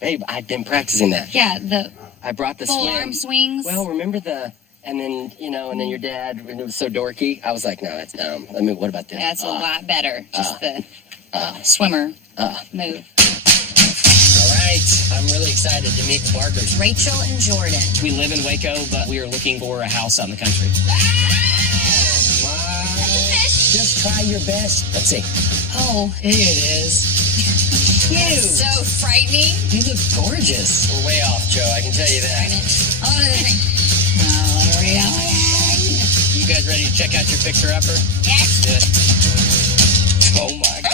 Babe, I've been practicing that. Yeah, I brought the full swim. arm swings. Well, remember and then, and then your dad, when it was so dorky, I was like, no, that's dumb. I mean, what about this? That's a lot better. Just the swimmer move. All right. I'm really excited to meet the Barkers. Rachel and Jordan. We live in Waco, but we are looking for a house out in the country. Just try your best. Let's see. Oh, Here it is. Cute. so frightening. You look gorgeous. We're way off, Joe. I can tell you that. Oh, Here we go. You guys ready to check out your fixer-upper? yes. Good. Oh, my God.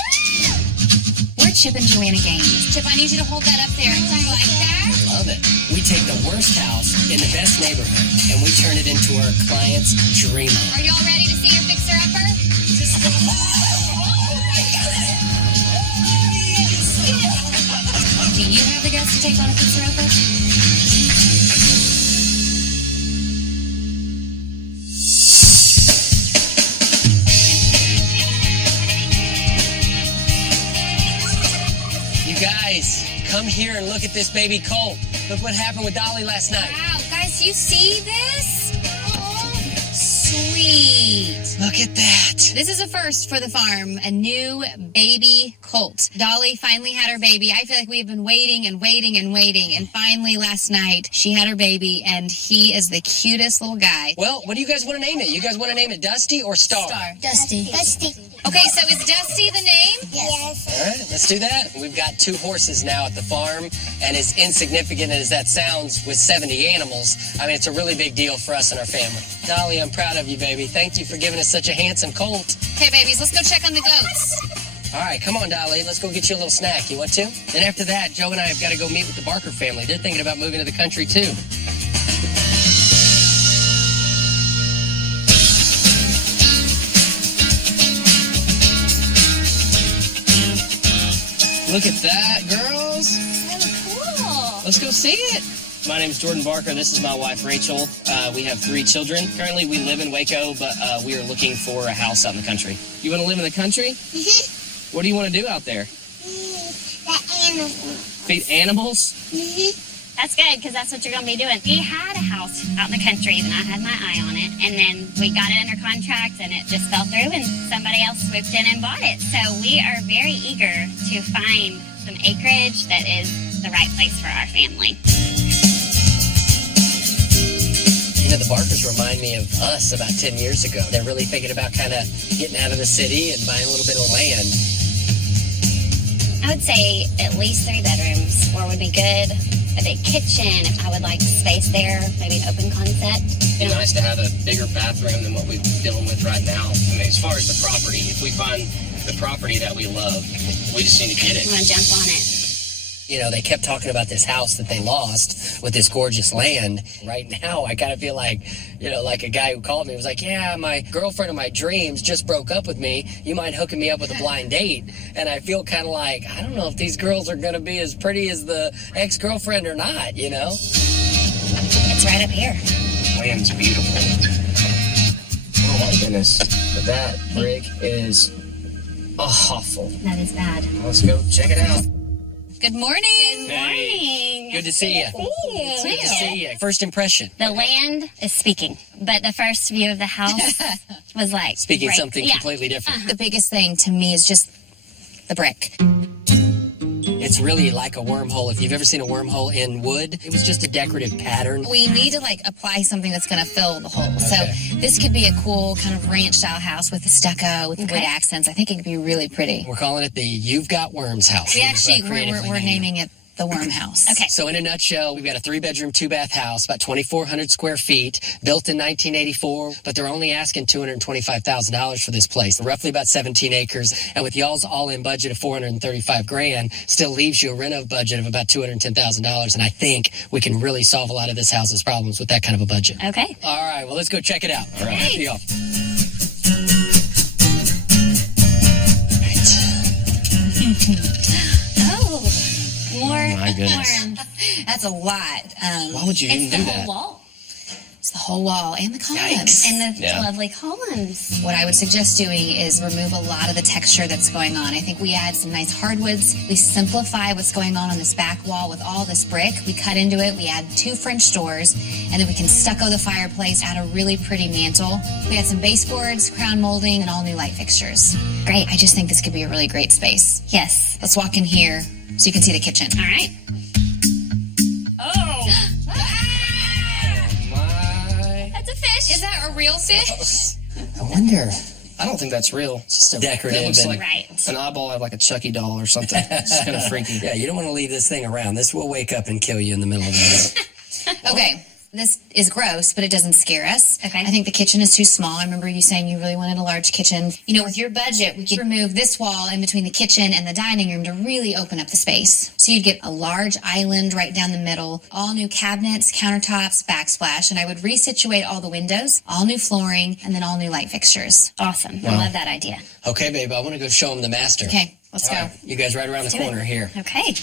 We're Chip and Joanna Gaines. Chip, I need you to hold that up there. Do you like that? Love it. We take the worst house in the best neighborhood, and we turn it into our client's dream home. Are y'all ready to see your fixer-upper? Do you have the guts to take on a fixer-upper? You guys, come here and look at this baby colt. Look what happened with Dolly last night. Wow, guys, you see this? Oh, sweet. Look at that. This is a first for the farm, a new baby colt. Dolly finally had her baby. I feel like we have been waiting and waiting and waiting, and finally last night she had her baby, and he is the cutest little guy. Well, what do you guys want to name it? You guys want to name it Dusty or Star? Dusty. Okay, so is Dusty the name? Yes. All right, let's do that. We've got 2 horses now at the farm, and as insignificant as that sounds with 70 animals, I mean, it's a really big deal for us and our family. Dolly, I'm proud of you, baby. Thank you for giving us such a handsome colt. Okay, babies, let's go check on the goats. All right, come on, Dolly. Let's go get you a little snack. You want to? Then after that, Joe and I have got to go meet with the Barker family. They're thinking about moving to the country, too. Look at that, girls. Cool. Let's go see it. My name is Jordan Barker. This is my wife, Rachel. We have 3 children. Currently, we live in Waco, but we are looking for a house out in the country. You want to live in the country? What do you want to do out there? The animals. Feed animals? That's good, because that's what you're going to be doing. We had a house out in the country, and I had my eye on it, and then we got it under contract, and it just fell through, and somebody else swooped in and bought it. So we are very eager to find some acreage that is the right place for our family. You know, the Barkers remind me of us about 10 years ago. They're really thinking about kind of getting out of the city and buying a little bit of land. I would say at least 3 bedrooms. 4 would be good. A big kitchen. I would like space there, maybe an open concept. It'd be nice to have a bigger bathroom than what we're dealing with right now. I mean, as far as the property, if we find the property that we love, we just need to get it. I'm going to jump on it. You know, they kept talking about this house that they lost with this gorgeous land. Right now, I kind of feel like, like a guy who called me was like, yeah, my girlfriend of my dreams just broke up with me. You mind hooking me up with a blind date? And I feel kind of like, I don't know if these girls are going to be as pretty as the ex-girlfriend or not, you know? It's right up here. Land's beautiful. Oh, my goodness. But that brick is awful. That is bad. Let's go check it out. Good morning. Hey. Good to see you. Good to see you. First impression. The land is speaking, but the first view of the house was like... Speaking right. something completely different. The biggest thing to me is just the brick. It's really like a wormhole. If you've ever seen a wormhole in wood, it was just a decorative pattern. We need to apply something that's going to fill the hole. So this could be a cool kind of ranch style house with the stucco, with wood accents. I think it could be really pretty. We're calling it the You've Got Worms house. We actually, we're naming it the Worm House. Okay. So in a nutshell, we've got a 3-bedroom, 2-bath house, about 2,400 square feet, built in 1984, but they're only asking $225,000 for this place, roughly about 17 acres. And with y'all's all-in budget of $435,000, still leaves you a reno budget of about $210,000. And I think we can really solve a lot of this house's problems with that kind of a budget. Okay. All right, well, let's go check it out. All right. Happy off. More. Oh, my goodness. More. That's a lot. Why would you even do that? Whole wall. It's the whole wall and the columns. Yikes. And the Yeah. lovely columns. What I would suggest doing is remove a lot of the texture that's going on. I think we add some nice hardwoods. We simplify what's going on this back wall with all this brick. We cut into it. We add 2 French doors, and then we can stucco the fireplace, add a really pretty mantle. We add some baseboards, crown molding, and all new light fixtures. Great. I just think this could be a really great space. Yes. Let's walk in here so you can see the kitchen. All right. Oh! My. That's a fish. Is that a real fish? I wonder. I don't think that's real. Just a decorative. That looks and- like Right. an eyeball of like a Chucky doll or something. It's kind of freaky. Yeah, you don't want to leave this thing around. This will wake up and kill you in the middle of the night. Okay. This is gross, but it doesn't scare us. Okay. I think the kitchen is too small. I remember you saying you really wanted a large kitchen. You know, with your budget, we could remove this wall in between the kitchen and the dining room to really open up the space. So you'd get a large island right down the middle, all new cabinets, countertops, backsplash, and I would resituate all the windows, all new flooring, and then all new light fixtures. Awesome. I love that idea. Okay, babe, I want to go show them the master. Okay, let's go. All right, you guys right around the do it. corner here. Okay.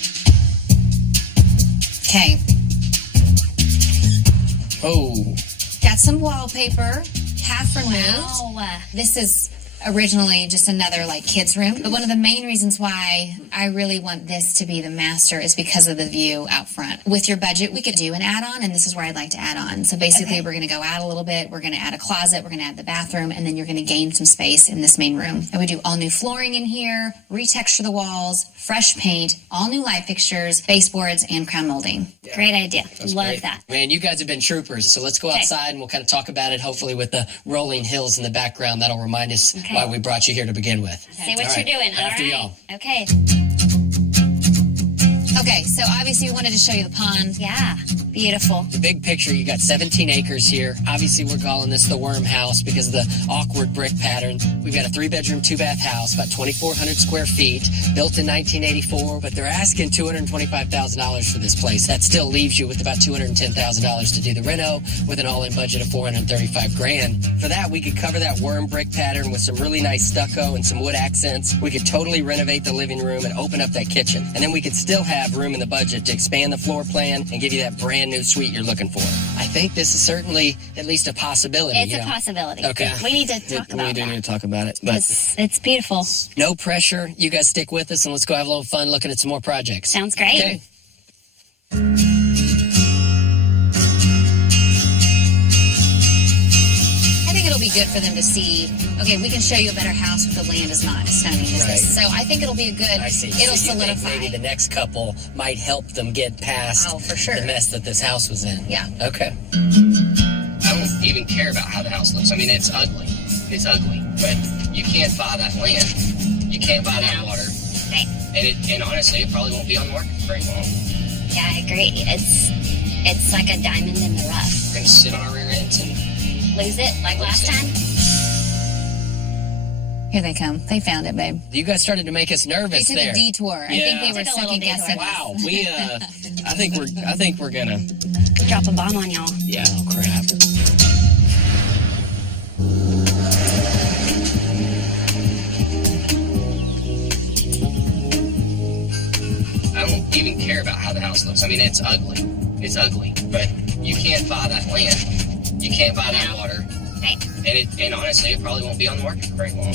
Okay, Oh. got some wallpaper, half removed. Wow. This is originally just another like kids room, but one of the main reasons why I really want this to be the master is because of the view out front. With your budget, we could do an add-on, and this is where I'd like to add on. So basically, Okay. we're going to go out a little bit. We're going to add a closet. We're going to add the bathroom, and then you're going to gain some space in this main room. And we do all new flooring in here, retexture the walls, fresh paint, all new light fixtures, baseboards, and crown molding. Great idea. Love Great. that. Man, you guys have been troopers. So let's go Okay. outside and we'll kind of talk about it, hopefully with the rolling hills in the background. That'll remind us Okay. why we brought you here to begin with. See what All you're right. doing. All After right. y'all. Okay. Okay, so obviously we wanted to show you the pond. Yeah. Beautiful. The big picture, you got 17 acres here. Obviously, we're calling this the worm house because of the awkward brick pattern. We've got a 3-bedroom, 2-bath house, about 2,400 square feet, built in 1984, but they're asking $225,000 for this place. That still leaves you with about $210,000 to do the reno with an all-in budget of $435,000. For that, we could cover that worm brick pattern with some really nice stucco and some wood accents. We could totally renovate the living room and open up that kitchen. And then we could still have room in the budget to expand the floor plan and give you that brand new suite you're looking for. I think this is certainly at least a possibility. It's you a know. possibility. Okay. We need to talk We about do that. need to talk about it. But It's beautiful. No pressure. You guys stick with us and let's go have a little fun looking at some more projects. Sounds great. Okay. I think it'll be good for them to see, okay, we can show you a better house if the land is not as stunning as this. So I think it'll be a good, I see. it'll So you think solidify. maybe the next couple might help them get past Oh, for sure. the mess that this house was in. Yeah. Okay. I don't even care about how the house looks. I mean, it's ugly. It's ugly. But you can't buy that land. You can't buy that water. Right. And honestly, it probably won't be on the market for very long. Yeah, I agree. It's like a diamond in the rough. We're going to sit on our rear ends and Lose it like last time. Here they come. They found it, babe. You guys started to make us They nervous took there. a detour. I Yeah. think they were Took a little second guessing. detour. wow, we I think we're gonna Drop a bomb on y'all. yeah. Oh, crap. I don't even care about how the house looks. I mean, it's ugly. It's ugly. But you can't buy that land. You can't buy that No. water. Right. And honestly, it probably won't be on the market for very long.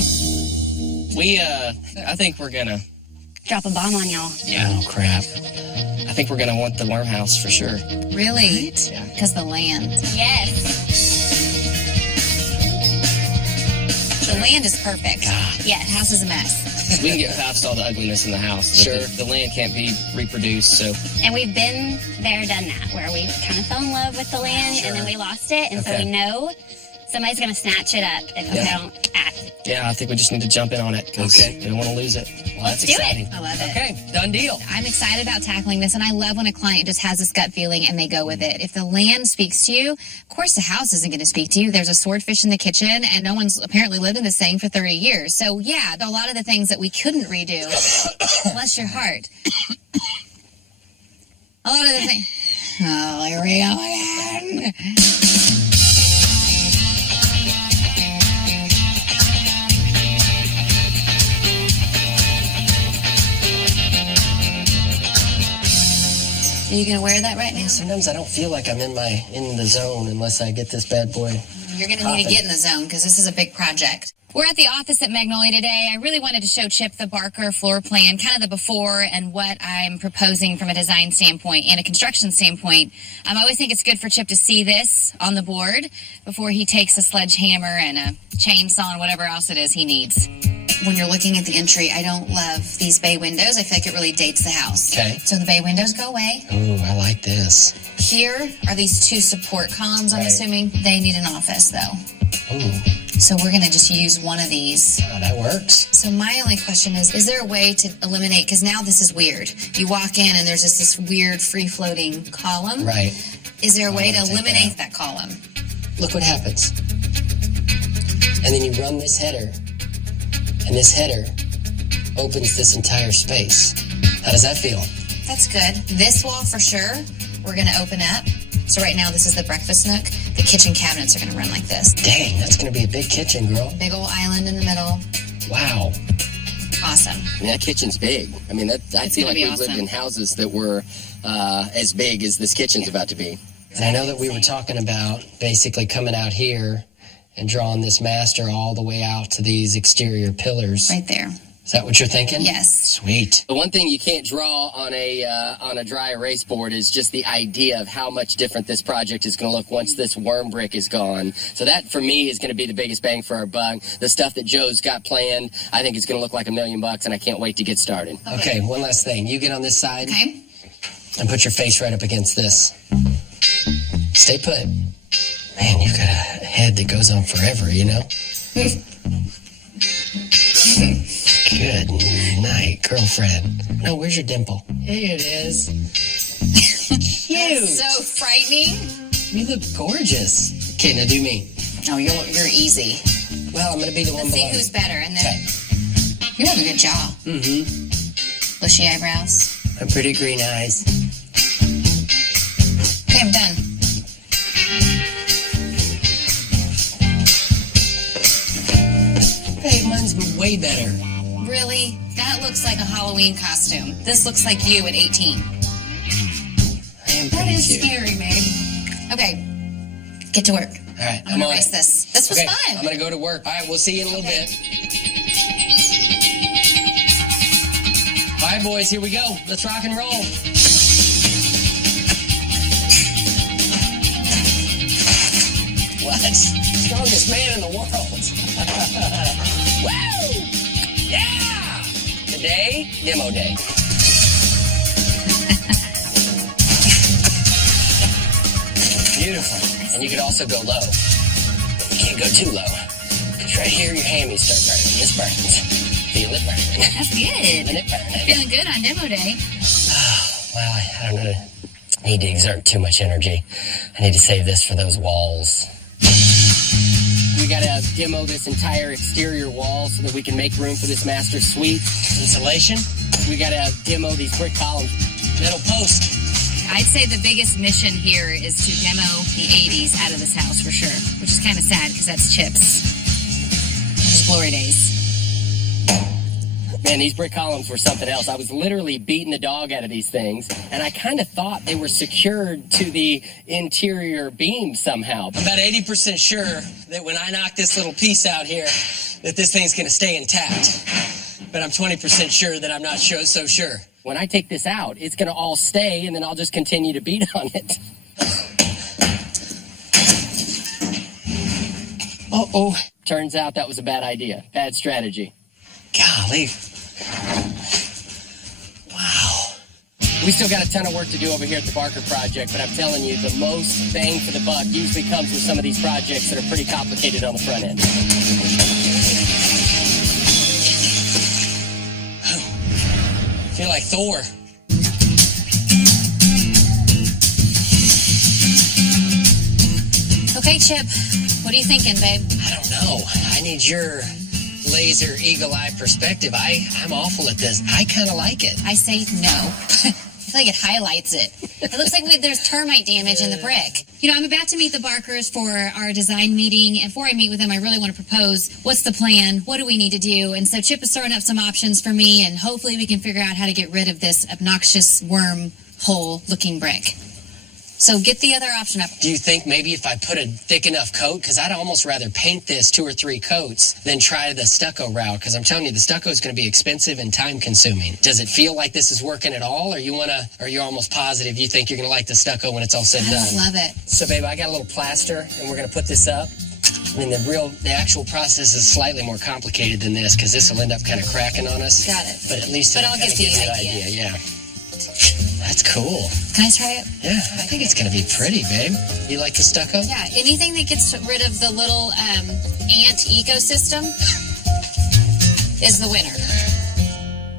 I think we're gonna Drop a bomb on y'all. Oh, crap. I think we're gonna want the worm house for sure. Really? Yeah. Because the land. Yes. The land is perfect. God. The Yes. house is a mess. We can get past all the ugliness in the house. But Sure. The land can't be reproduced, so And we've been there, done that, where we kind of fell in love with the land and then we lost it. And so Okay. we know somebody's going to snatch it up if we Yeah. don't act. yeah, I think we just need to jump in on it because Okay. we don't want to lose it. Well, that's do it. exciting. I love it. Okay, done deal. I'm excited about tackling this, and I love when a client just has this gut feeling and they go with it. If the land speaks to you, of course the house isn't going to speak to you. There's a swordfish in the kitchen, and no one's apparently lived in this thing for 30 years. So, yeah, a lot of the things that we couldn't redo, bless your heart. A lot of the things. Oh, here we go again. Are you going to wear that right now? Sometimes I don't feel like I'm in the zone unless I get this bad boy. You're going to need to get in the zone because this is a big project. We're at the office at Magnolia today. I really wanted to show Chip the Barker floor plan, kind of the before and what I'm proposing from a design standpoint and a construction standpoint. I always think it's good for Chip to see this on the board before he takes a sledgehammer and a chainsaw and whatever else it is he needs. When you're looking at the entry, I don't love these bay windows. I feel like it really dates the house. Okay. So the bay windows go away. Ooh, I like this. Here are these two support columns, I'm assuming. They need an office, though. Ooh. So we're going to just use one of these. Oh, that works. So my only question is there a way to eliminate, because now this is weird. You walk in and there's just this weird free-floating column. Right. Is there a way to eliminate that column? Look what happens. And then you run this header, and this header opens this entire space. How does that feel? That's good. This wall for sure, we're going to open up. So right now this is the breakfast nook. The kitchen cabinets are going to run like this. Dang, that's going to be a big kitchen, girl. Big old island in the middle. Wow. Awesome. I mean, that kitchen's big. I mean, I feel like we've lived in houses that were as big as this kitchen's about to be. And I know that we were talking about basically coming out here and drawing this master all the way out to these exterior pillars. Right there. Is that what you're thinking? Yes. Sweet. The one thing you can't draw on a dry erase board is just the idea of how much different this project is going to look once this worm brick is gone. So that, for me, is going to be the biggest bang for our buck. The stuff that Joe's got planned, I think is going to look like $1 million, and I can't wait to get started. Okay, one last thing. You get on this side. Okay. And put your face right up against this. Stay put. Man, you've got a head that goes on forever, you know? Good night, girlfriend. No, where's your dimple? Here it is. Cute. That's so frightening. You look gorgeous. Okay, now do me. Oh, you're easy. Well, I'm going to be the one Let's see below. who's better. And then Okay. you have a good jaw. Mm-hmm. Bushy eyebrows. I'm pretty green eyes. Okay, I'm done. Hey, mine's way better. Really? That looks like a Halloween costume. This looks like you at 18. I am That pretty is cute. scary, babe. Okay, get to work. All right, I'm I'm gonna on erase it. this. This was Okay, fun. I'm going to go to work. All right, we'll see you in a little bit. All right, boys, here we go. Let's rock and roll. What? Strongest man in the world. Woo! Yeah! Today, demo day. Beautiful. And you could also go low. But you can't go too low. Because right here, your hammies start burning. This burns. Feel it burning. That's good. Feeling it burning. Feeling good on demo day. Well, I don't know. I need to exert too much energy. I need to save this for those walls. We gotta demo this entire exterior wall so that we can make room for this master suite. Insulation. We gotta demo these brick columns. Metal post. I'd say the biggest mission here is to demo the 80s out of this house for sure, which is kind of sad because that's Chip's. Those glory days. Man, these brick columns were something else. I was literally beating the dog out of these things, and I kind of thought they were secured to the interior beam somehow. I'm about 80% sure that when I knock this little piece out here, that this thing's gonna stay intact. But I'm 20% sure that I'm not so sure. When I take this out, it's going to all stay, and then I'll just continue to beat on it. Uh-oh. Turns out that was a bad idea. Bad strategy. Golly. Wow. We still got a ton of work to do over here at the Barker Project, but I'm telling you, the most bang for the buck usually comes with some of these projects that are pretty complicated on the front end. I feel like Thor. Okay, Chip, what are you thinking, babe? I don't know. I need your laser eagle eye perspective. I'm awful at this. I kind of like it. I say no. I feel like it highlights it. It looks like there's termite damage in the brick. You know, I'm about to meet the Barkers for our design meeting, and before I meet with them, I really want to propose what's the plan, what do we need to do, and so Chip is throwing up some options for me, and hopefully we can figure out how to get rid of this obnoxious worm pole looking brick. So get the other option up. Do you think maybe if I put a thick enough coat, because I'd almost rather paint this 2 or 3 coats than try the stucco route, because I'm telling you, the stucco is going to be expensive and time consuming. Does it feel like this is working at all, or you're almost positive you think you're going to like the stucco when it's all said and done? I love it. So, babe, I got a little plaster, and we're going to put this up. I mean, the actual process is slightly more complicated than this, because this will end up kind of cracking on us. Got it. But at least I'll get the idea. Yeah. That's cool. Can I try it? Yeah, I think it's going to be pretty, babe. You like the stucco? Yeah, anything that gets rid of the little ant ecosystem is the winner.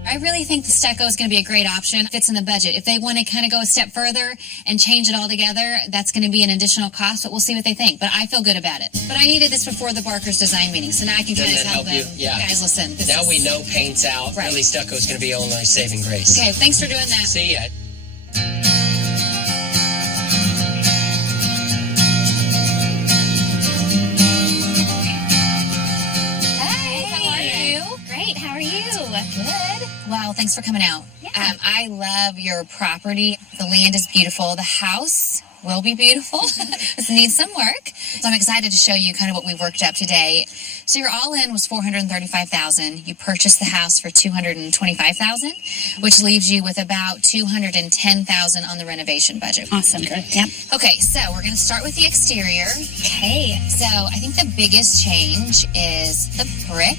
I really think the stucco is going to be a great option. It fits in the budget. If they want to kind of go a step further and change it all together, that's going to be an additional cost, but we'll see what they think. But I feel good about it. But I needed this before the Barker's design meeting, so now I can kind of tell them, guys, listen. Now we know paint's out. Right. Really, stucco is going to be only saving grace. Okay, thanks for doing that. See ya. Hey, how are you? Great. How are you? Good. Wow, thanks for coming out. Yeah. I love your property. The land is beautiful. The house will be beautiful. It needs some work. So I'm excited to show you kind of what we worked up today. So your all-in was $435,000. You purchased the house for $225,000, which leaves you with about $210,000 on the renovation budget. Awesome. Okay. Yep. Okay, so we're going to start with the exterior. Okay. So I think the biggest change is the brick.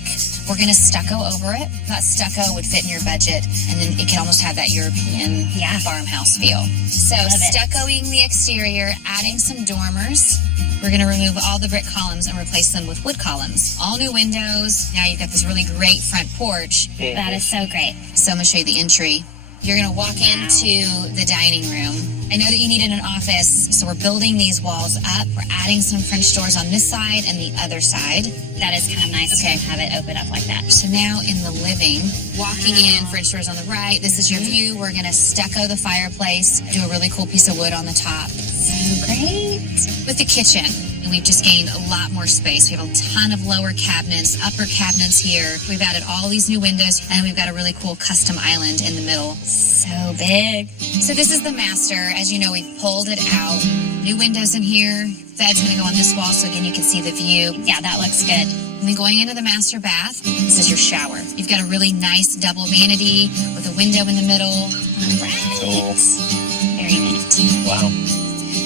We're going to stucco over it. That stucco would fit in your budget, and then it can almost have that European farmhouse feel. So stuccoing the exterior, adding some dormers. We're going to remove all the brick columns and replace them with wood columns. All new windows. Now you've got this really great front porch. That is so great. So I'm going to show you the entry. You're going to walk into the dining room. I know that you needed an office, so we're building these walls up. We're adding some French doors on this side and the other side. That is kind of nice to have it open up like that. So now in the living, walking in, French doors on the right. This is your view. We're going to stucco the fireplace, do a really cool piece of wood on the top. So great. With the kitchen, and we've just gained a lot more space. We have a ton of lower cabinets, upper cabinets here. We've added all these new windows, and we've got a really cool custom island in the middle. So big. So this is the master. As you know, we've pulled it out. New windows in here. Bed's going to go on this wall, so again, you can see the view. Yeah, that looks good. And then going into the master bath, this is your shower. You've got a really nice double vanity with a window in the middle. All right. Cool. Very neat. Wow.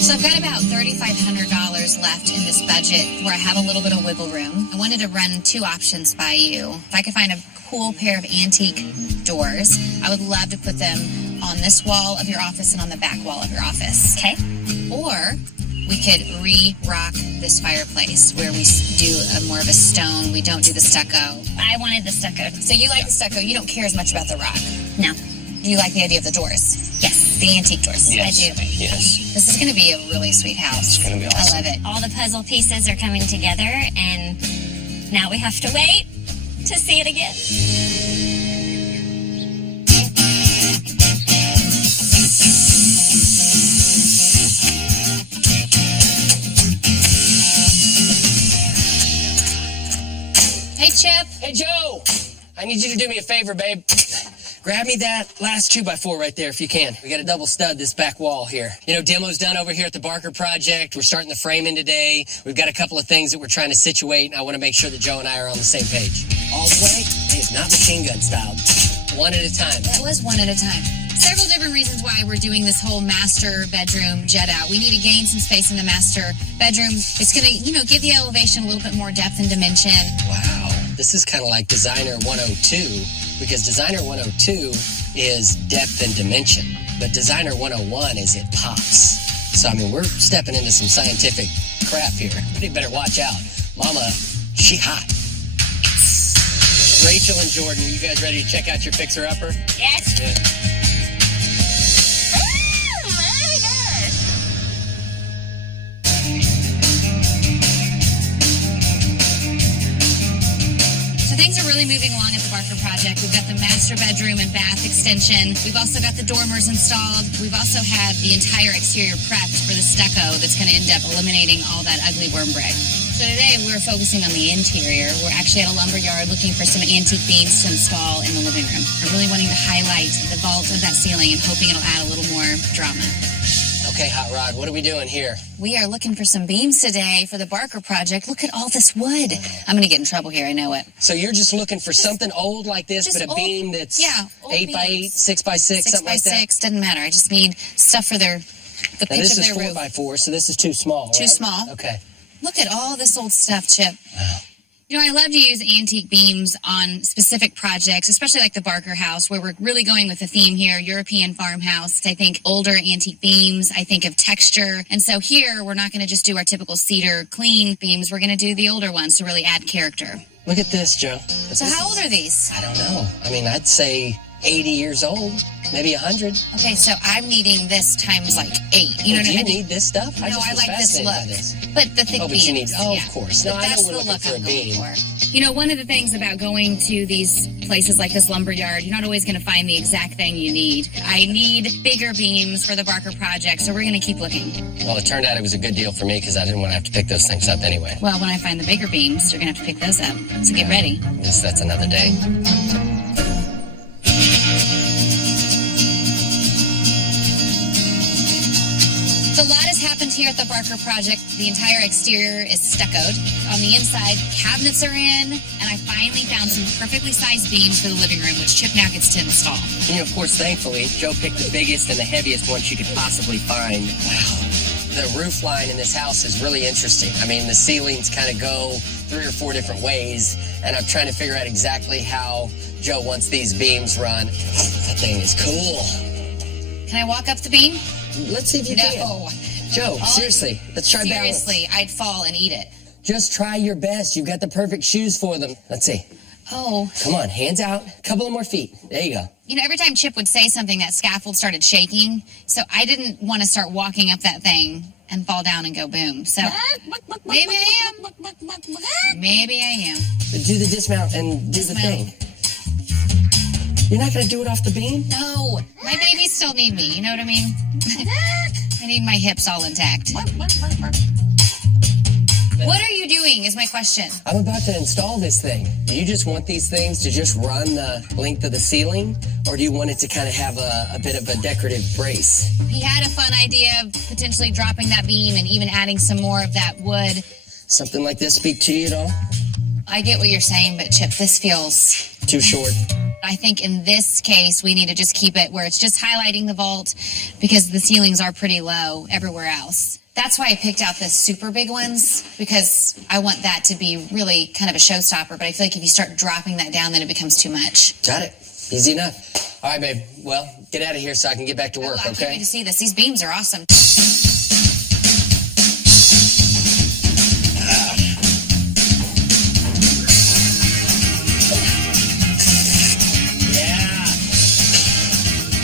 So I've got about $3,500 left in this budget where I have a little bit of wiggle room. I wanted to run 2 options by you. If I could find a cool pair of antique doors, I would love to put them on this wall of your office and on the back wall of your office. Okay. Or we could re-rock this fireplace where we do more of a stone. We don't do the stucco. I wanted the stucco. So you like the stucco. You don't care as much about the rock. No. You like the idea of the doors. Yes. The antique doors. Yes. I do. Yes. This is going to be a really sweet house. It's going to be awesome. I love it. All the puzzle pieces are coming together, and now we have to wait to see it again. Hey, Chip. Hey, Joe! I need you to do me a favor, babe. Grab me that last 2x4 right there if you can. We got to double stud this back wall here. You know, demo's done over here at the Barker project. We're starting the framing today. We've got a couple of things that we're trying to situate, and I want to make sure that Joe and I are on the same page. All the way? Hey, it's not machine gun style. One at a time. That was one at a time. Several different reasons why we're doing this whole master bedroom jet out. We need to gain some space in the master bedroom. It's going to, give the elevation a little bit more depth and dimension. Wow. This is kind of like Designer 102, because Designer 102 is depth and dimension, but Designer 101 is it pops. So, we're stepping into some scientific crap here. We better watch out. Mama, she hot. Rachel and Jordan, you guys ready to check out your fixer-upper? Yes. Yeah. So things are really moving along at the Barker project. We've got the master bedroom and bath extension. We've also got the dormers installed. We've also had the entire exterior prepped for the stucco that's going to end up eliminating all that ugly worm brick. So So today we're focusing on the interior. We're actually at a lumber yard looking for some antique beams to install in the living room. I'm really wanting to highlight the vault of that ceiling and hoping it'll add a little more drama. Okay, Hot Rod, what are we doing here? We are looking for some beams today for the Barker project. Look at all this wood. I'm going to get in trouble here, I know it. So you're just looking for something old like this, but a old, beam that's old 8 by 8, beams. 6 by 6, something like that? 6 by 6, doesn't matter. I just need stuff for the Now, pitch this of is their 4 roof. by 4, so this is too small, Too right? small. Okay. Look at all this old stuff, Chip. You know, I love to use antique beams on specific projects, especially like the Barker house, where we're really going with the theme here, European farmhouse. I think older antique beams. I think of texture. And so here, we're not going to just do our typical cedar clean beams. We're going to do the older ones to really add character. Look at this, Joe. So how old are these? I don't know. I mean, I'd say 80 years old, maybe 100. Okay, so I'm needing this times like 8. You know what Do I you mean? need this stuff? No, just I was like this fascinated look. by this. But the thick Oh, but beams. you need, yeah. of course. No, But I know that's we're the looking look for a I'm going beam. for. You know, one of the things about going to these places like this lumber yard, you're not always going to find the exact thing you need. I need bigger beams for the Barker project, so we're going to keep looking. Well, it turned out it was a good deal for me because I didn't want to have to pick those things up anyway. Well, when I find the bigger beams, you're going to have to pick those up. So get ready. Yes, that's another day. So a lot has happened here at the Barker project. The entire exterior is stuccoed. On the inside, cabinets are in, and I finally found some perfectly sized beams for the living room, which Chip now gets to install. And of course, thankfully, Joe picked the biggest and the heaviest one she could possibly find. Wow. The roof line in this house is really interesting. I mean, the ceilings kind of go 3 or 4 different ways, and I'm trying to figure out exactly how Joe wants these beams run. That thing is cool. Can I walk up the beam? Let's see if you can. Joe, seriously, let's try balance. Seriously, I'd fall and eat it. Just try your best. You've got the perfect shoes for them. Let's see. Oh. Come on, hands out. A couple of more feet. There you go. You know, every time Chip would say something, that scaffold started shaking. So I didn't want to start walking up that thing and fall down and go boom. So maybe I am. Maybe I am. Do the dismount and do the thing. You're not going to do it off the beam? No. My babies still need me. You know what I mean? I need my hips all intact. What are you doing is my question. I'm about to install this thing. Do you just want these things to just run the length of the ceiling? Or do you want it to kind of have a bit of a decorative brace? He had a fun idea of potentially dropping that beam and even adding some more of that wood. Something like this speak to you at all? I get what you're saying, but Chip, this feels too short. I think in this case, we need to just keep it where it's just highlighting the vault because the ceilings are pretty low everywhere else. That's why I picked out the super big ones because I want that to be really kind of a showstopper. But I feel like if you start dropping that down, then it becomes too much. Got it. Easy enough. All right, babe. Well, get out of here so I can get back to work, I can't wait to see this. These beams are awesome.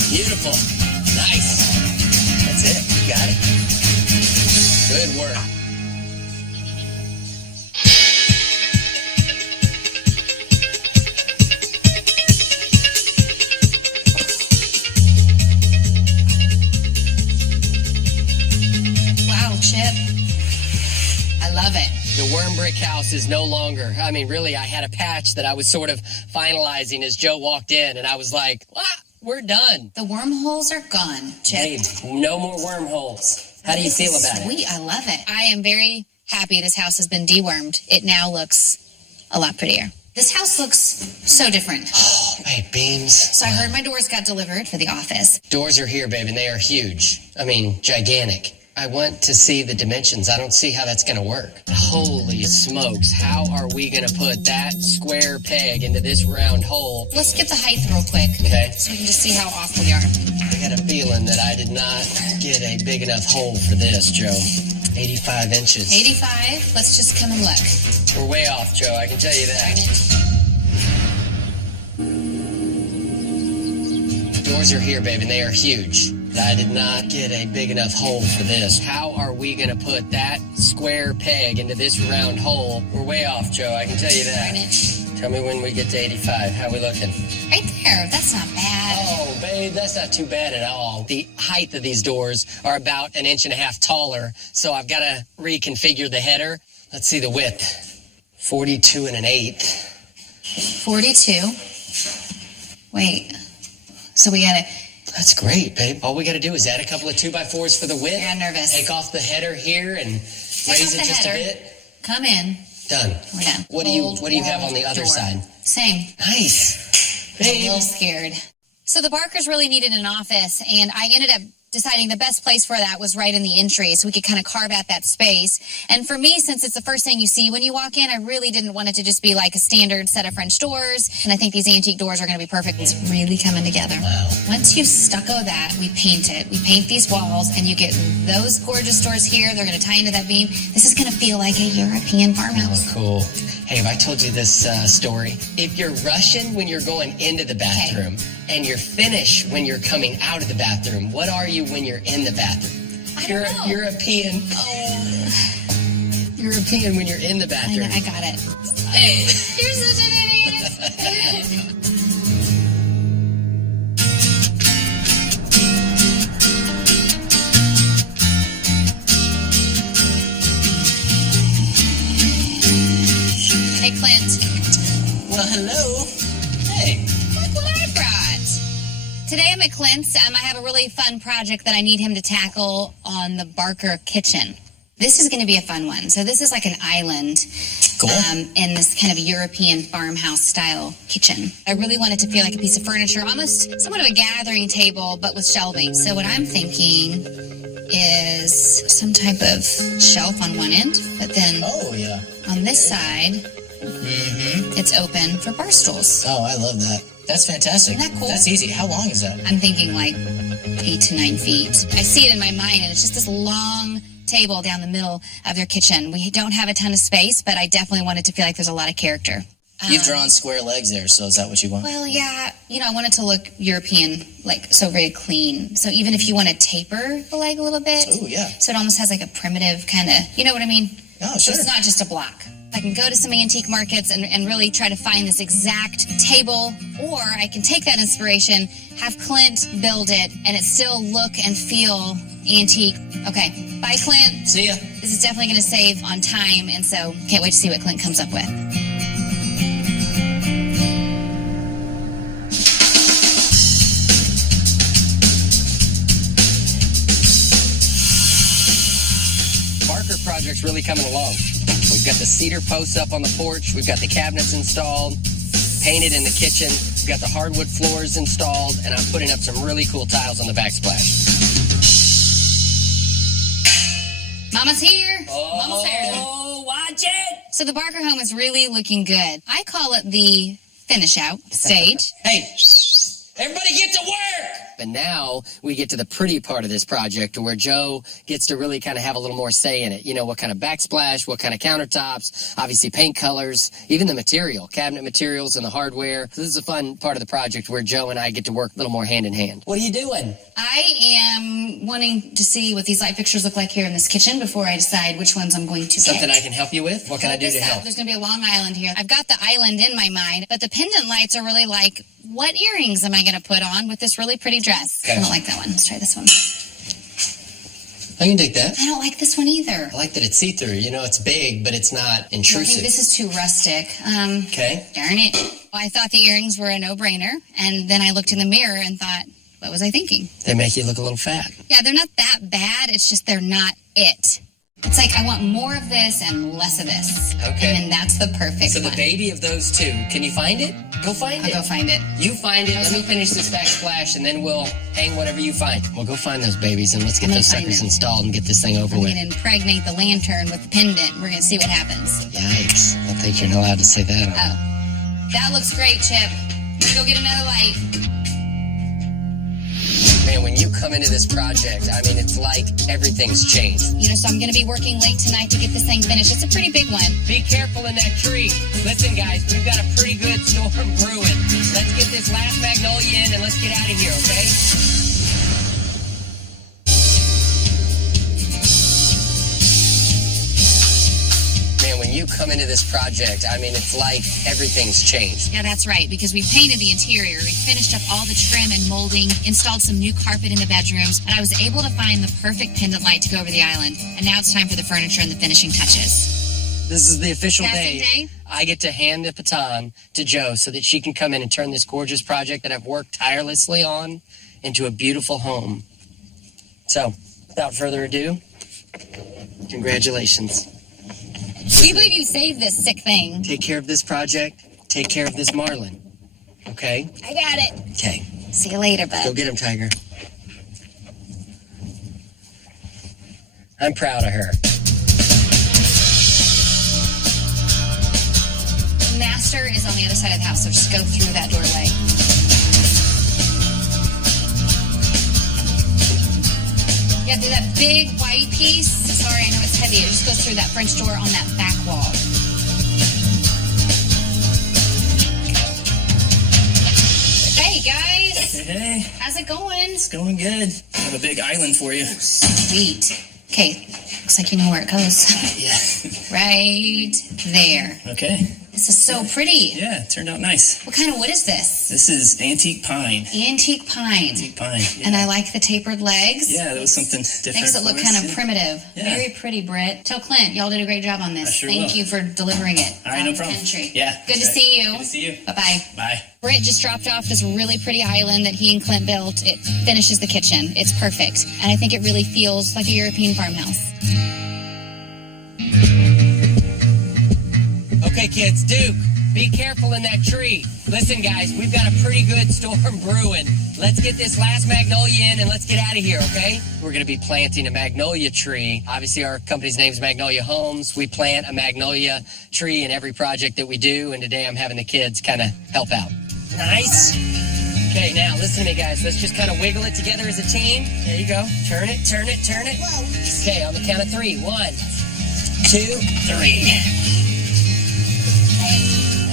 Beautiful. Nice. That's it. You got it. Good work. Wow, Chip. I love it. The worm brick house is no longer, I mean, really, I had a patch that I was sort of finalizing as Joe walked in, and I was like, we're done. The wormholes are gone, Chip. Babe, no more wormholes. How do you feel about it? Sweet, I love it. I am very happy this house has been dewormed. It now looks a lot prettier. This house looks so different. Oh, babe, beams. So I heard my doors got delivered for the office. Doors are here, babe, and they are huge. I mean, gigantic. I went to see the dimensions. I don't see how that's going to work. Holy smokes. How are we going to put that square peg into this round hole? Let's get the height real quick. Okay. So we can just see how off we are. I got a feeling that I did not get a big enough hole for this, Joe. 85 inches. 85. Let's just come and look. We're way off, Joe. I can tell you that. Doors are here, babe, and they are huge. I did not get a big enough hole for this. How are we going to put that square peg into this round hole? We're way off, Joe. I can tell you that. Tell me when we get to 85. How we looking? Right there. That's not bad. Oh, babe, that's not too bad at all. The height of these doors are about 1.5 inches taller, so I've got to reconfigure the header. Let's see the width. 42 and an eighth. 42. Wait. So we gotta... That's great, babe. All we got to do is add a couple of 2x4s for the width. Yeah, I'm nervous. Take off the header here and raise it just a bit. Come in. Done. We're done. What do you have on the other side? Same. Nice. I'm a Babe. little scared. So the Barkers really needed an office, and I ended up deciding the best place for that was right in the entry, so we could kind of carve out that space. And for me, since it's the first thing you see when you walk in, I really didn't want it to just be like a standard set of French doors. And I think these antique doors are going to be perfect. It's really coming together. Wow. Once you stucco that, we paint it. We paint these walls, and you get those gorgeous doors here. They're going to tie into that beam. This is going to feel like a European farmhouse. Oh, cool. Hey, have I told you this story? If you're Russian when you're going into the bathroom and you're Finnish when you're coming out of the bathroom, what are you when you're in the bathroom? I You're don't know. European. Oh, European when you're in the bathroom. I got it. You're such an idiot. Hey, Clint. Well, hello. Hey. Look what I brought. Today I'm at Clint's. I have a really fun project that I need him to tackle on the Barker kitchen. This is going to be a fun one. So this is like an island Cool. in this kind of European farmhouse style kitchen. I really want it to feel like a piece of furniture, almost somewhat of a gathering table, but with shelving. So what I'm thinking is some type of shelf on one end, but then Oh, yeah. on this side, it's open for bar stools. Oh, I love that. That's fantastic. Isn't that cool? That's easy. How long is that? I'm thinking like 8 to 9 feet. I see it in my mind, and it's just this long table down the middle of their kitchen. We don't have a ton of space, but I definitely want it to feel like there's a lot of character. You've drawn square legs there, so is that what you want? Well, yeah, I want it to look European, like so very clean. So even if you want to taper the leg a little bit, Oh, yeah. so it almost has like a primitive kind of, you know what I mean? Oh, So sure. it's not just a block. I can go to some antique markets and really try to find this exact table, or I can take that inspiration, have Clint build it, and it still look and feel antique. Okay, bye, Clint. See ya. This is definitely going to save on time, and so can't wait to see what Clint comes up with. Barker project's really coming along. We've got the cedar posts up on the porch. We've got the cabinets installed, painted in the kitchen. We've got the hardwood floors installed, and I'm putting up some really cool tiles on the backsplash. Mama's here. Mama's here. Oh, watch it! So the Barker home is really looking good. I call it the finish out stage. Hey, everybody get to work! But now we get to the pretty part of this project where Joe gets to really kind of have a little more say in it. You know, what kind of backsplash, what kind of countertops, obviously paint colors, even the material, cabinet materials and the hardware. So this is a fun part of the project where Joe and I get to work a little more hand in hand. What are you doing? I am wanting to see what these light fixtures look like here in this kitchen before I decide which ones I'm going to Something get. I can help you with? What can I do Hold to this up. help? There's going to be a long island here. I've got the island in my mind, but the pendant lights are really like, what earrings am I going to put on with this really pretty dress? Okay. I don't like that one. Let's try this one. I can take that. I don't like this one either. I like that it's see-through. You know, it's big, but it's not I think intrusive. this is too rustic. Okay. Darn it. Well, I thought the earrings were a no-brainer, and then I looked in the mirror and thought, what was I thinking? They make you look a little fat. Yeah, they're not that bad. It's just they're not it. It's like I want more of this and less of this. Okay. And then that's the perfect So the one. baby of those two, can you find it? Go find I'll it. go find it. You find it. Let me finish this backsplash, and then we'll hang whatever you find. We'll go find those babies, and let's get I'm gonna those find suckers it. installed and get this thing over I'm with. going to impregnate the lantern with the pendant. We're going to see what happens. Yikes. I don't think you're allowed to say that. Oh, that looks great, Chip. I'm going to go get another light. Man, when you come into this project, I mean, it's like everything's changed. So I'm going to be working late tonight to get this thing finished. It's a pretty big one. Be careful in that tree. Listen, guys, we've got a pretty good storm brewing. Let's get this last magnolia in and let's get out of here, okay? Man, when you come into this project, I mean, it's like everything's changed. Yeah, that's right, because we painted the interior, we finished up all the trim and molding, installed some new carpet in the bedrooms, and I was able to find the perfect pendant light to go over the island. And now it's time for the furniture and the finishing touches. This is the official Casting day? I get to hand the baton to Joe so that she can come in and turn this gorgeous project that I've worked tirelessly on into a beautiful home. So, without further ado, congratulations. We believe you saved this sick thing. Take care of this project. Take care of this Marlin. Okay? I got it. Okay. See you later, bud. Go get him, Tiger. I'm proud of her. The master is on the other side of the house, so just go through that doorway. Yeah, through that big white piece. Sorry, I know it's heavy. It just goes through that French door on that back wall. Hey, guys. Hey, How's it going? it's going good. I have a big island for you. Sweet. Okay, looks like you know where it goes. Yeah. Right there. Okay. This is so pretty. Yeah, it turned out nice. What kind of wood is this? This is antique pine. Antique pine. Antique pine. Yeah. And I like the tapered legs. Yeah, that was something different. Makes it look for kind us, of yeah. primitive. Yeah. Very pretty, Britt. Tell Clint, y'all did a great job on this. I sure Thank will. you for delivering it. All right, out no in the problem. country. Yeah. Good to okay. see you. Good to see you. Bye-bye. Bye. Britt just dropped off this really pretty island that he and Clint built. It finishes the kitchen. It's perfect. And I think it really feels like a European farmhouse. Okay, kids, Duke, be careful in that tree. Listen, guys, we've got a pretty good storm brewing. Let's get this last magnolia in and let's get out of here, okay? We're going to be planting a magnolia tree. Obviously, our company's name is Magnolia Homes. We plant a magnolia tree in every project that we do, and today I'm having the kids kind of help out. Nice. Okay, now listen to me, guys. Let's just kind of wiggle it together as a team. There you go. Turn it, turn it, turn it. Okay, on the count of 3. 1, 2, 3.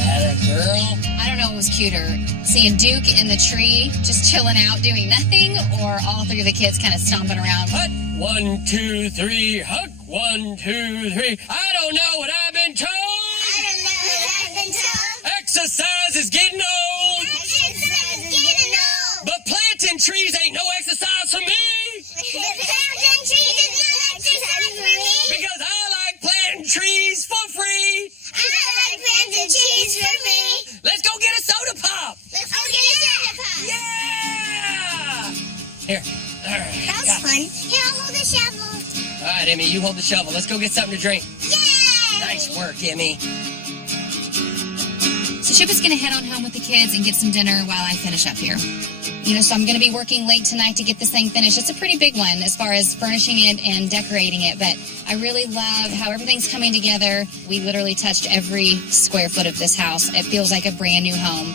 Atta girl. I don't know what was cuter, seeing Duke in the tree just chilling out doing nothing, or all three of the kids kind of stomping around. Hut. 1, 2, 3. Huck. 1, 2, 3. I don't know what I've been told. I don't know what I've been told. Exercise is getting old. Exercise is getting old. But planting trees ain't no exercise for me. Planting trees is not exercise for me. Because I like planting trees for free. I like planting trees for me. Let's go get a soda pop. Let's go get a soda pop. Yeah. Here. All right. That was fun. Here, I'll hold the shovel. All right, Emmy, you hold the shovel. Let's go get something to drink. Yay! Nice work, Emmy. So Chip is going to head on home with the kids and get some dinner while I finish up here. You know, so I'm going to be working late tonight to get this thing finished. It's a pretty big one as far as furnishing it and decorating it, but I really love how everything's coming together. We literally touched every square foot of this house. It feels like a brand new home.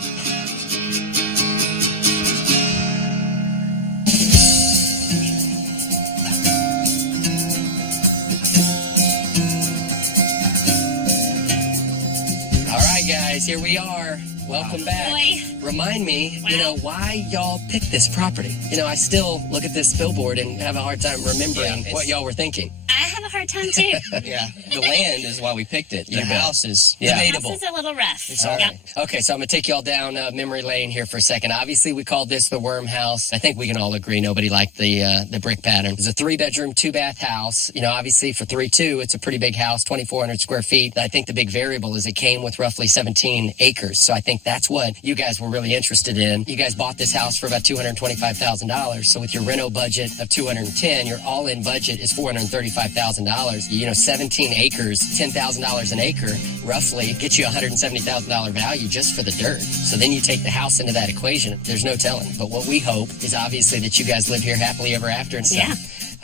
All right, guys, here we are. Welcome back. Boy. Remind me, you know, Wow. why y'all picked this property. You know, I still look at this billboard and have a hard time remembering what y'all were thinking. I have a hard time too. Yeah. The land is why we picked it. The You bet. house is Yeah. debatable. This is a little rough. All Yep. right. Okay, so I'm going to take y'all down memory lane here for a second. Obviously, we called this the Worm House. I think we can all agree nobody liked the brick pattern. It's a 3-bedroom, 2-bath house. You know, obviously for 3.2, it's a pretty big house, 2,400 square feet. I think the big variable is it came with roughly 17 acres. So I think that's what you guys were really interested in. You guys bought this house for about $225,000. So with your reno budget of $210, your all-in budget is $435,000. You know, 17 acres, $10,000 an acre, roughly gets you $170,000 value just for the dirt. So then you take the house into that equation. There's no telling. But what we hope is obviously that you guys live here happily ever after and stuff. Yeah.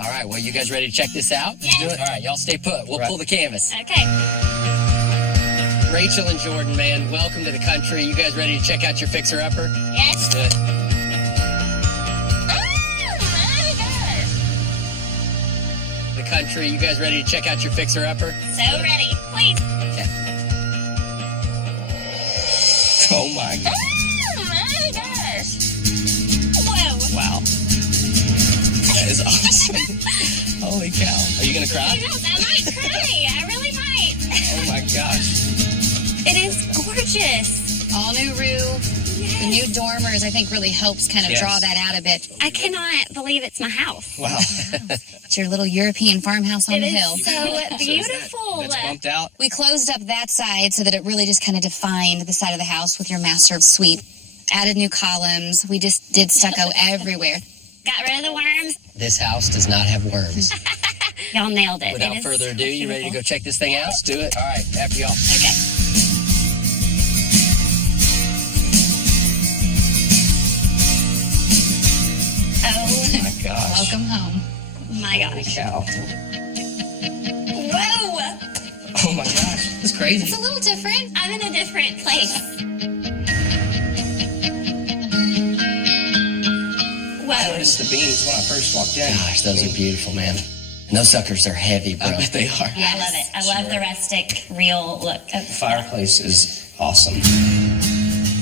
All right, well, you guys ready to check this out? Let's do it. All right, y'all stay put. We'll pull the canvas. Okay. Rachel and Jordan, man, welcome to the country. You guys ready to check out your fixer-upper? Yes. Good. Oh my gosh. The country, you guys ready to check out your fixer-upper? So ready. Please. Oh my God. Oh my gosh. Whoa. Wow. That is awesome. Holy cow. Are you going to cry? Yes, I might cry. I really might. Oh my gosh. It is gorgeous. All new roof, The new dormers, I think, really helps kind of draw that out a bit. I cannot believe it's my house. Wow. It's your little European farmhouse on the hill. So beautiful. That's bumped out. We closed up that side so that it really just kind of defined the side of the house with your master suite. Added new columns. We just did stucco everywhere. Got rid of the worms. This house does not have worms. Y'all nailed it. Without It is further ado, so you ready to beautiful. go check this thing out? Let's do it. All right, after y'all. Okay. Oh My gosh. Welcome home. my gosh. Cow. Whoa! Oh my gosh. It's crazy. It's a little different. I'm in a different place. I Whoa. noticed the beans when I first walked in. Gosh, those are beautiful, man. And those suckers are heavy, bro. I bet they are. I love it. I love the rustic, real look. The fireplace is awesome.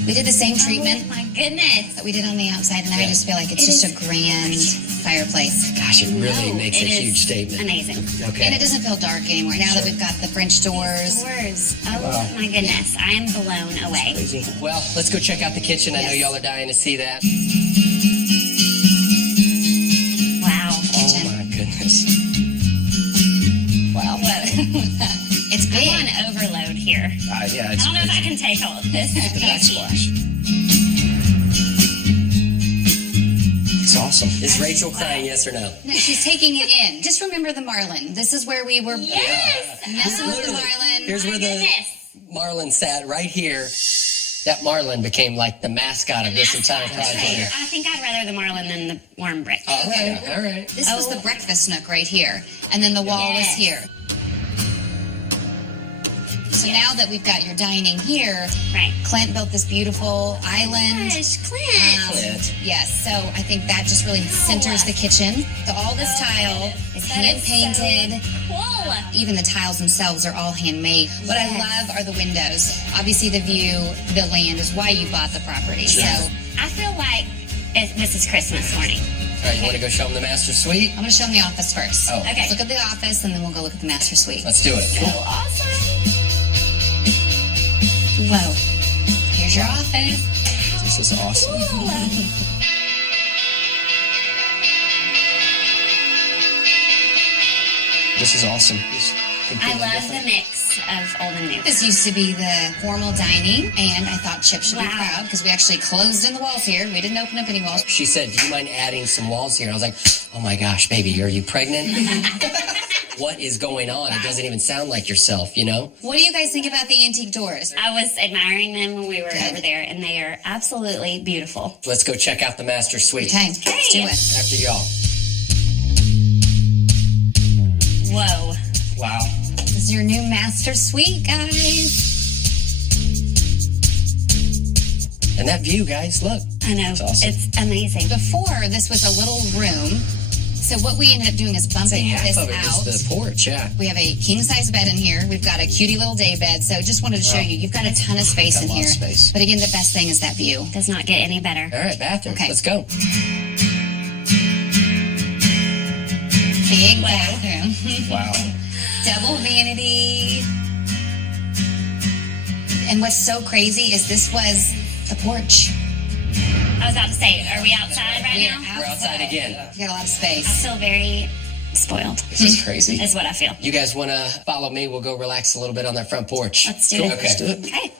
We did the same treatment Oh my goodness. that we did on the outside, and I just feel like it's It just is a grand fireplace. Gosh, it really No, makes a it is huge statement. Amazing. Okay. And it doesn't feel dark anymore now that we've got the French doors. Doors. Oh my goodness. I am blown away. Crazy. Well, let's go check out the kitchen. I know Yes. y'all are dying to see that. Wow. Kitchen. Oh my goodness. Wow. It's I'm big. on overload here. Yeah, I it's don't know if I can take all of this. the backsplash. It's awesome. Is Rachel crying, yes or no? No, she's taking it in. Just remember the marlin. This is where we were Yes! messing with the Literally. marlin. Here's where the Goodness. marlin sat, right here. That marlin became like the mascot of this entire project. Okay, I think I'd rather the marlin than the worm brick. All right, all right. This was the breakfast nook right here. And then the wall was Yes. here. So now that we've got your dining here, Right. Clint built this beautiful island. Gosh, Clint. Clint. Yes, so I think that just really centers the kitchen. So all this tile is That hand is painted. Cool. Even the tiles themselves are all handmade. What I love are the windows. Obviously, the view, the land is why you bought the property. Yes. So I feel like this is Christmas morning. All right, you want to go show them the master suite? I'm going to show them the office first. Oh. Okay. Let's look at the office, and then we'll go look at the master suite. Let's do it. So awesome. Whoa. Here's your office. This is awesome. This is awesome. It's I completely love different. the mix of old and new. This used to be the formal dining, and I thought Chip should be Wow. proud because we actually closed in the walls here. We didn't open up any walls. She said, do you mind adding some walls here? And I was like, oh my gosh, baby, are you pregnant? What is going on? It doesn't even sound like yourself, you know? What do you guys think about the antique doors? I was admiring them when we were Good. over there, and they are absolutely beautiful. Let's go check out the master suite. Okay, let's do it. After y'all. Whoa. Wow. This is your new master suite, guys. And that view, guys, look. I know. It's awesome. It's amazing. Before, this was a little room. So what we ended up doing is Say bumping half this of it out. is the porch, yeah. We have a king-size bed in here. We've got a cutie little day bed. So just wanted to show you, you've got a ton of space Got a in lot of here. space. But again, the best thing is that view. Does not get any better. All right, bathroom. Okay. Let's go. Big bathroom. Wow. Double vanity. And what's so crazy is this was the porch. I was about to say, are we outside right We're now? We're outside again. You got a lot of I space. feel very spoiled. This is crazy. Is what I feel. You guys want to follow me? We'll go relax a little bit on that front porch. Let's do it. Okay. Let's do it. Okay.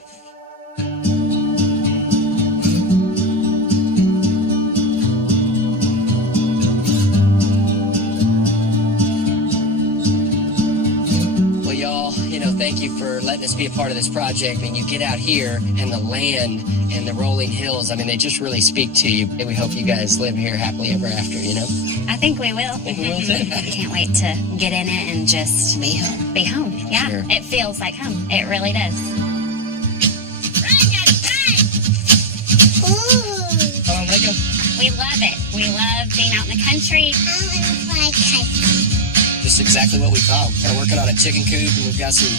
Well, y'all, thank you for letting us be a part of this project. I mean, you get out here and the land and the rolling hills, I mean, they just really speak to you. And we hope you guys live here happily ever after, I think we will. think we will too. Can't wait to get in it and just Be home. be home. Yeah. Sure. It feels like home. It really does. Ooh, Come on, let go. We love it. We love being out in the country. I want to fly kites. Just exactly what we thought. Kind of working on a chicken coop, and we've got some